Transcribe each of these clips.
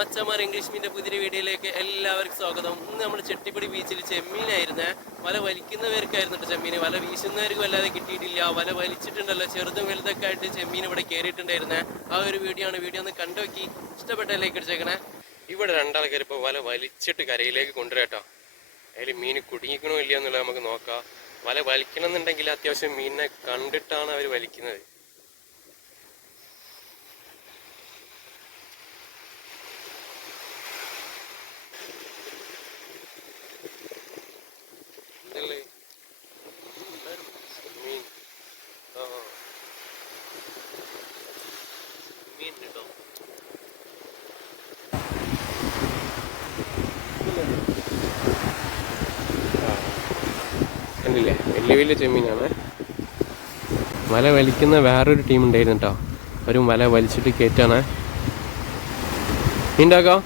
മച്ചമാർ English മീൻ്റെ പുതിയ വീഡിയോയിലേക്ക് എല്ലാവർക്കും സ്വാഗതം. ഇന്ന് നമ്മൾ ചെട്ടിപ്പടി ബീച്ചിൽ ചെമ്മീനായിരുന്നേ. വല വലിക്കുന്നവർക്കായിരുന്നു ചെമ്മീൻ, വല വീശുന്നവർക്ക് വല്ലാതെ കിട്ടിയിട്ടില്ല. വല വലിച്ചിട്ടുണ്ടല്ലോ, ചെറുതും വലുതൊക്കെ ആയിട്ട് ചെമ്മീൻ ഇവിടെ കയറിയിട്ടുണ്ടായിരുന്നേ. ആ ഒരു വീഡിയോ ആണ്. വീഡിയോ ഒന്ന് കണ്ടുനോക്കി ഇഷ്ടപ്പെട്ട ലൈക്ക് അടിച്ചേക്കണേ. ഇവിടെ രണ്ടാൾക്കാർ ഇപ്പോൾ വല വലിച്ചിട്ട് കരയിലേക്ക് കൊണ്ടുവരാട്ടോ. അതിൽ മീൻ കുടുങ്ങിക്കണോ ഇല്ല എന്നുള്ളത് നമുക്ക് നോക്കാം. വല വലിക്കണം എന്നുണ്ടെങ്കിൽ അത്യാവശ്യം മീനിനെ കണ്ടിട്ടാണ് അവർ വലിക്കുന്നത്. മീൻ മീൻ കേട്ടോ, കണ്ടില്ലേ, വലിയ വലിയ ചെമ്മീനാണ്. വല വലിക്കുന്ന വേറൊരു ടീം ഉണ്ടായിരുന്നു കേട്ടോ. അവരും വല വലിച്ചിട്ട് കയറ്റാണ്. ഉണ്ടാക്കാം.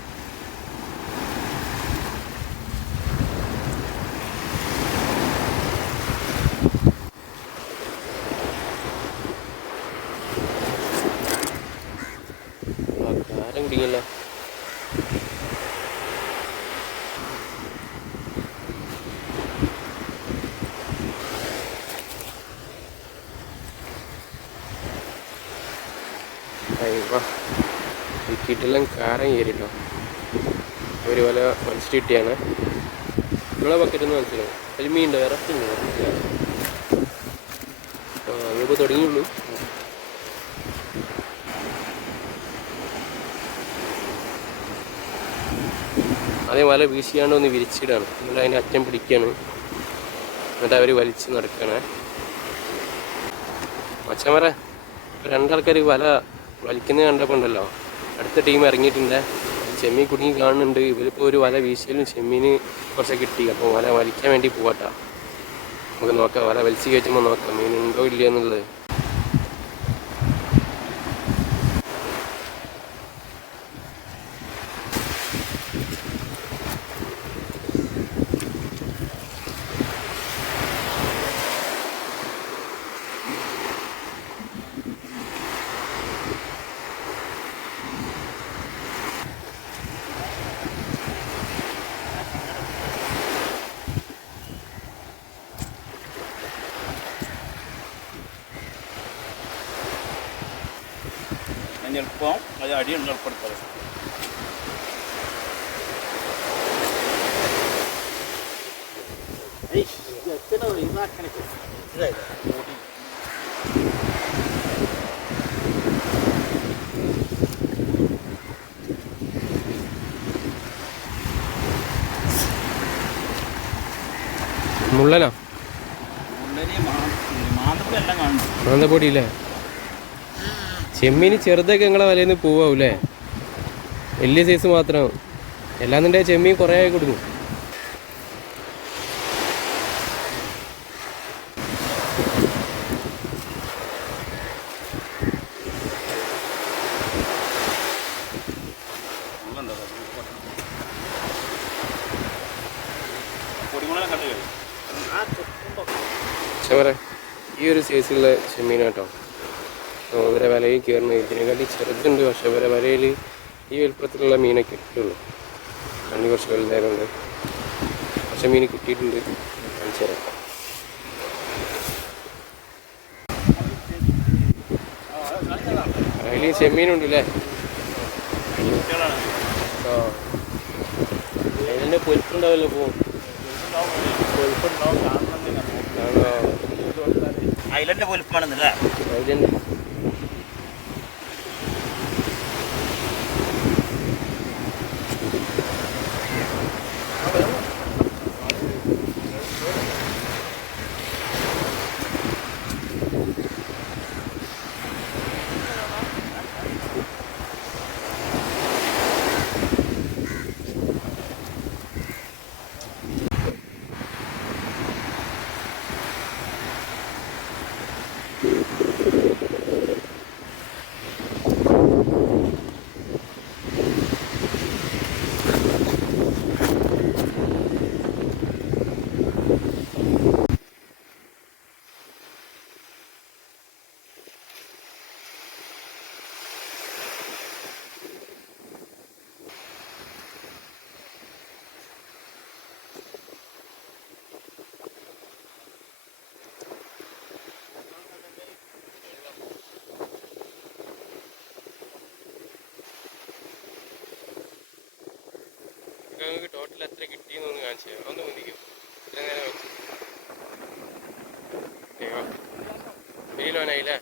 കാരം കുടിക്കല്ലോ. കിട്ടിയെല്ലാം കാരം കയറിട്ടോ. ഒരു വല വലിച്ചിട്ട് കിട്ടിയാണ്. നിങ്ങളെ ബക്കറ്റൊന്നും മനസ്സിലാവും. അതിൽ മീനുണ്ടോ? വേറെ ഇപ്പോൾ തുടങ്ങിയുള്ളൂ. അതേ വല വീശിയാണ്ട് ഒന്ന് വിരിച്ചിടാണ്. നമ്മൾ അതിൻ്റെ അറ്റം പിടിക്കുകയാണ്. എന്നിട്ട് അവർ വലിച്ച് നടക്കണേ. മച്ചന്മാരെ രണ്ടാൾക്കാർ വല വലിക്കുന്നത് കണ്ടപ്പോൾ ഉണ്ടല്ലോ, അടുത്ത ടീം ഇറങ്ങിയിട്ടുണ്ട്. ചെമ്മീൻ കുടുങ്ങി കാണുന്നുണ്ട്. ഇവരിപ്പോൾ ഒരു വല വീശിയാലും ചെമ്മീന് കുറച്ച് കിട്ടി. അപ്പോൾ വല വലിക്കാൻ വേണ്ടി പോവാട്ടാ. നമുക്ക് നോക്കാം, വല വലിച്ച് കയറ്റുമ്പോൾ നോക്കാം മീൻ ഉണ്ടോ ഇല്ല എന്നുള്ളത്. എളുപ്പം അത് അടിയുണ്ട് എളുപ്പെടുത്തത്. മുള്ളനോ? മാന്തപ്പൊടിയില്ലേ? ചെമ്മീന് ചെറുതൊക്കെ നിങ്ങളെ വലയിൽ നിന്ന് പോവാവൂല്ലേ? വലിയ സൈസ് മാത്രം. എല്ലാന്നിൻ്റെ ചെമ്മീൻ കുറേ ആയി കൊടുക്കും. ഈ ഒരു സൈസുള്ള ചെമ്മീനാട്ടോ ഇവരെ വലയിൽ കയറുന്നത്. ഇതിനെക്കാട്ടി ചെറുതുണ്ട്, പക്ഷെ ഇവരെ വലയിൽ ഈ വലുപ്പത്തിലുള്ള മീനൊക്കെ കിട്ടുള്ളൂ. കണ്ണി കുറച്ച് വലുതായതുകൊണ്ട് പക്ഷെ മീൻ കിട്ടിയിട്ടുണ്ട്. കാണിച്ചു തരാം. അതിൽ ചെമ്മീനുണ്ടല്ലേ? ആ, അതിൻ്റെ പൊലിപ്പുണ്ടാവല്ലോ. പോകും ഐലൻഡ് പൊലിപ്പാണെന്നല്ലേ? ഐലൻഡ് നിങ്ങൾക്ക് ടോട്ടൽ എത്ര കിട്ടിയെന്നൊന്ന് കാണിച്ചു തരാം. ഒന്ന് കുന്തിക്കും ഇത്ര നേരം വെച്ചു. 1 കിലോനായില്ലേ?